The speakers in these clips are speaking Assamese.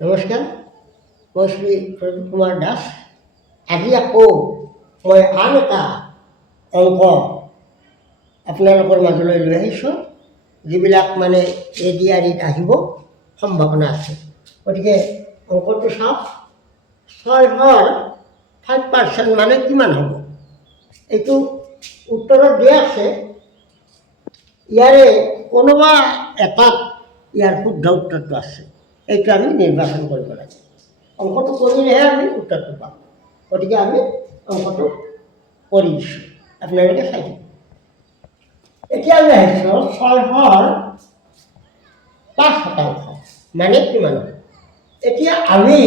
নমস্কাৰ, মই শ্ৰী প্ৰদীপ কুমাৰ দাস। আজি আকৌ মই আন এটা অংক আপোনালোকৰ মাজলৈ লৈ আহিছোঁ, যিবিলাক মানে ADREত আহিব সম্ভাৱনা আছে। গতিকে অংকটো চাওক। 6ৰ 5% মানে কিমান হ'ব? এইটো উত্তৰত দিয়া আছে। ইয়াৰে কোনোবা এটাত ইয়াৰ শুদ্ধ উত্তৰটো আছে। এইটো আমি নিৰ্বাচন কৰিব লাগে। অংকটো কৰিলেহে আমি উত্তৰটো পাম। গতিকে আমি অংকটো কৰি দিছোঁ, আপোনালোকে চাই দিম। এতিয়া আমি আহিছোঁ 6ৰ 5% মানে কিমান হ'ব? এতিয়া আমি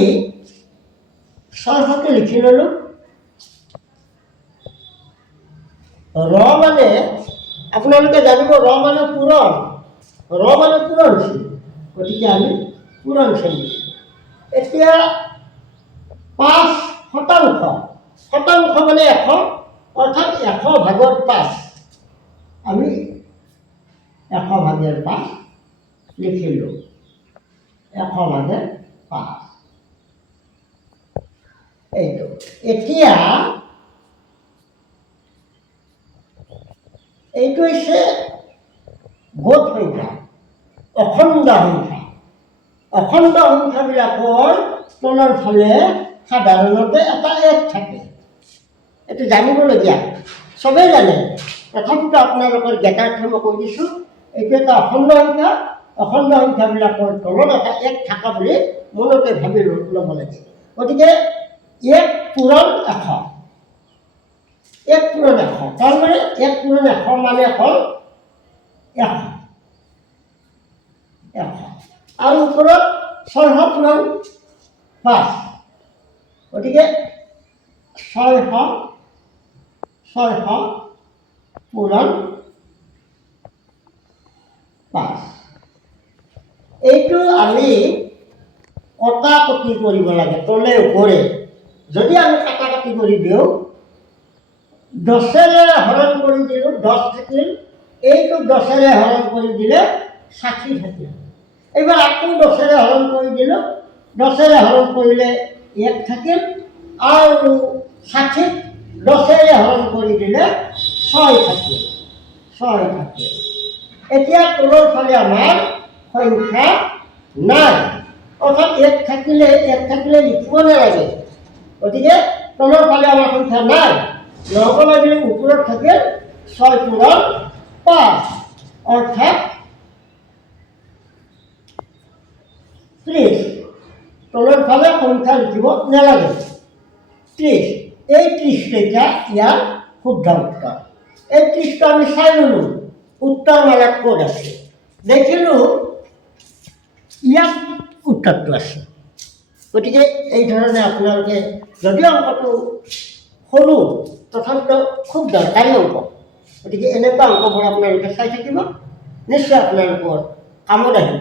6টো লিখি ল'লোঁ। মানে আপোনালোকে জানিব মানে পূৰণ। মানে পূৰণশীল। গতিকে আমি পূৰণশীল লিখিলোঁ। এতিয়া 5%। শতাংশ মানে 100, অৰ্থাৎ 100/5। আমি 100/5 লিখিলোঁ। 100/5 এইটো। এতিয়া এইটো হৈছে গোট সংখ্যা, অখণ্ড সংখ্যা। অখণ্ড সংখ্যাবিলাকৰ তলৰ ফালে সাধাৰণতে এটা 1 থাকে। এইটো জানিবলগীয়া, চবেই জানে। তথাপিতো আপোনালোকৰ জ্ঞাতাৰ্থে মই কৈ দিছোঁ, এইটো এটা অখণ্ড সংখ্যা। অখণ্ড সংখ্যাবিলাকৰ তলত এটা 1 থকা বুলি মনতে ভাবি ল'ব লাগে। গতিকে 1 পূৰণ 100। 1 পূৰণ 100, তাৰমানে 1 পূৰণ 100 মানে হ'ল 100। আৰু ওপৰত 600 পূৰণ 5। গতিকে 600 পূৰণ 5। এইটো আমি কটাকটি কৰিব লাগে, তলে ওপৰে। যদি আমি কটাকটি কৰি দিওঁ, 10ৰে হৰণ কৰি দিলোঁ, 10 থাকিল। এইটো 10ৰে হৰণ কৰি দিলে 60 থাকিল। এইবাৰ আকৌ 10ৰে হৰণ কৰি দিলোঁ, 10ৰে হৰণ কৰিলে 1 থাকিল। আৰু 60ক 10ৰে হৰণ কৰি দিলে 6 থাকিল। এতিয়া তলৰ ফালে আমাৰ সংখ্যা নাই, অৰ্থাৎ 1 থাকিলে লিখিব নালাগে। গতিকে তলৰ ফালে আমাৰ সংখ্যা নাই, নহ'ব লাগিলে ওপৰত থাকিল 6 পূৰণ 5, অৰ্থাৎ 30। তলৰ ফালে সংখ্যা লিখিব নালাগে, 30। এই 30 কেইটা ইয়াৰ শুদ্ধ উত্তৰ। এই 30টো আমি চাই ল'লোঁ উত্তৰমালাত ক'ত আছে। দেখিলোঁ ইয়াত উত্তৰটো আছে। গতিকে এই ধৰণে আপোনালোকে, যদিও অংকটো সৰু, তথাপিতো খুব দৰকাৰী অংক। গতিকে এনেকুৱা অংকবোৰ আপোনালোকে চাই থাকিব, নিশ্চয় আপোনালোকৰ কামত আহিব।